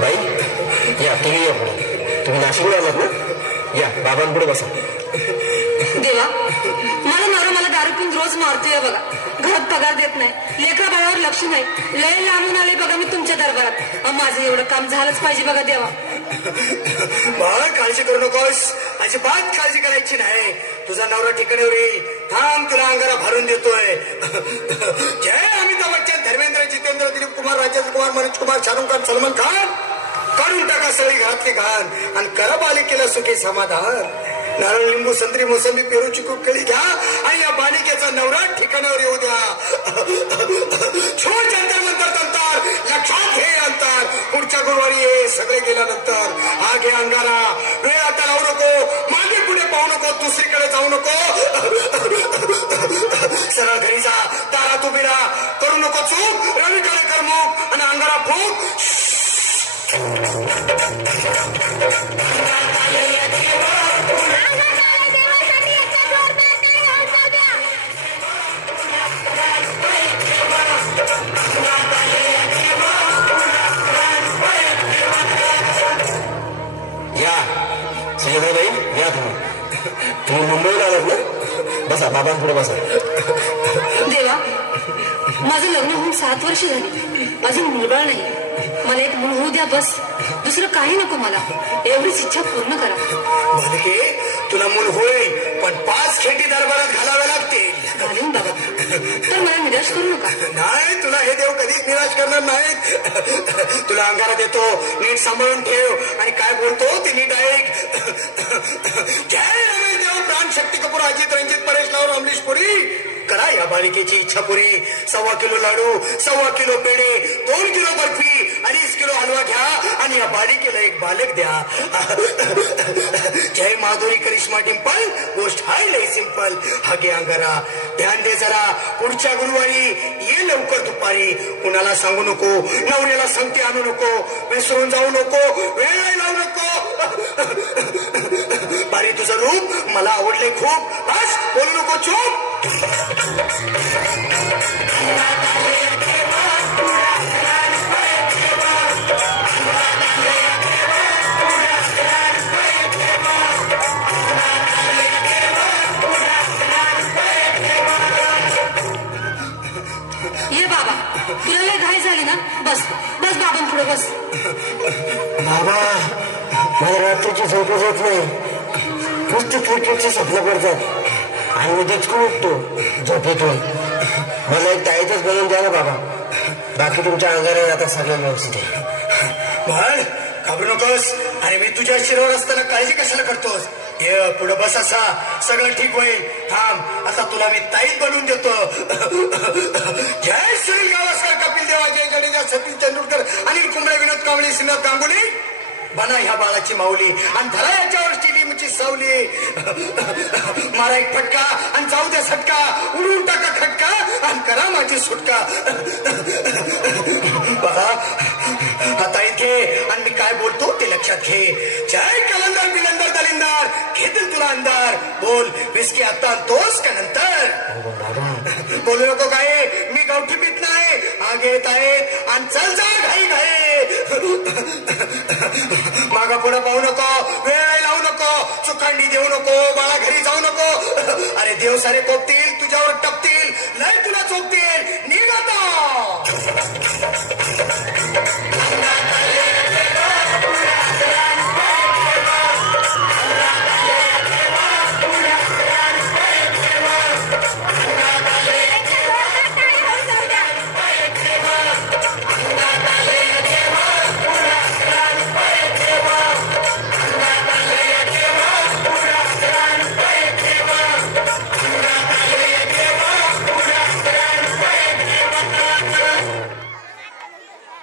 बाई या तुम्ही या पुढे. तुम्ही नाशिकला आलात ना? या बाबांपुढे बसा. देवा मला नवरा मला दारू पिऊन रोज मारतोय बघा. घरात पगार देत नाही, लेकरा बाळावर लक्ष नाही. लय लांबून आले बघा मी तुमच्या दरबारात. माझं एवढं काम झालंच पाहिजे बघा देवा. बाळ काळजी करू नकोस, अजिबात काळजी करायची नाही. तुझा नवरा ठिकाणीवर येईल. थांब तुला अंगारा भरून देतोय. जय अमिताभ बच्चन, धर्मेंद्र, जितेंद्र, दिलीप कुमार, राजेंद्र कुमार, मनोज कुमार, शाहरुख खान, सलमान खान. काढून टाका सगळी घरातली घाण आणि करा बालिकेला सुखी समाधान. नारळ, लिंबू, संत्री, मोसंबी, पेरू, चिकू, केळी घ्या आणि या बालिकेचा नवरा ठिकाणावर येऊ द्या. छोट जंतर मंतर तंतर, लक्षात घे अंतर. पुढच्या गुरुवारी हे सगळे गेल्यानंतर हा घे अंगारा. वेळ आता लावू नको, मागे पुढे पाहू नको, दुसरीकडे जाऊ नको. सरळ घरी जा, दारात उभी राहा. करू नको चूक, रवीकडे कर मुख आणि अंगारा फूक. या सुजाताबाई या. तुम्ही मुंबईला आलात ना? बसा बाबांपुढे बसा. देवा माझं लग्न होऊन 7 वर्ष झाली, अजून मुलबाळ नाही. मला एक मूल होऊ द्या बस, दुसरं काही नको मला. एवढीच इच्छा पूर्ण करा. बालके तुला मूल होईल, पण 5 खेटी दरबारात घालाव्या लागतील. घालीन बाबा, तर मला निराश करू नका. नाही, तुला हे देव कधीच निराश करणार नाहीत. तुला अंगारा देतो, नीट सांभाळून ठेव आणि काय बोलतो ते नीट ऐक. जय रमेश देव, प्राण शक्ती कपूर, अजित, रंजित, परेश राव, अमरीश पुरी. करा या बालिकेची इच्छा पुरी. 1.25 किलो लाडू, 1.25 किलो पेढे, 2 किलो बर्फी, 2.5 किलो हलवा घ्या आणि या बालिकेला एक बालक द्या. जय माधुरी, करिश्मा, डिंपल, गोष्ट हाय लय सिंपल. हा घे अंगारा, ध्यान दे जरा. पुढच्या गुरुवारी ये लवकर दुपारी. कुणाला सांगू नको, नवऱ्याला संगती आणू नको, विसरून जाऊ नको, वेळ लावू नको. बारी तुझं रूप मला आवडले खूप. बस बोलू नको, चूप. ये बाबा, तुला लय घाई झाली ना? बस बस बाबांपुढे बस. बाबा मला रात्रीची झोपच होत नाही. नुसते क्रिकेटचे स्वप्न पडतात आणि मी दचकून उठतो झोपेतून. मला एक ताईतच बनवून द्या ना बाबा. बाकी तुमच्या अंगाने आता सगळं व्यवस्थित आहे. बाळ घाबरू नकोस. अरे मी तुझ्या शिरावर असताना काळजी कशाला करतोस? ये पुढे बस, असा सगळं ठीक होईल. थांब, आता तुला मी ताईत बनवून देतो. जय सुनील गावस्कर, कपिल देव, अजय जडेजा, सचिन तेंडुलकर, अनिल कुंबळे, विनोद कांबळे, श्रीनाथ गांगुली. बना ह्या बाळाची माऊली आणि धरा याच्यावरची लिंबची सावली. मारा एक फटका आणि जाऊ द्या सटका. उडून टाका खटका आणि करा माझी सुटका. बाळा आता इथे आणि मी काय बोलतो ते लक्षात घे. जय कलंदर, बिलंदर, दलिंदर, घेतील तुला अंधार. बोल विस्की आता तोच का नंतर? बोलू नको काय, मी गावठी पीत नाही. आगे येत आहेत आणि चल जा घाई घाई. मागा पुढे पाहू नको, वेळ लावू नको, चुकांडी देऊ नको, बाळा घरी जाऊ नको. अरे देव सारे कोपतील तुझ्यावर टपतील.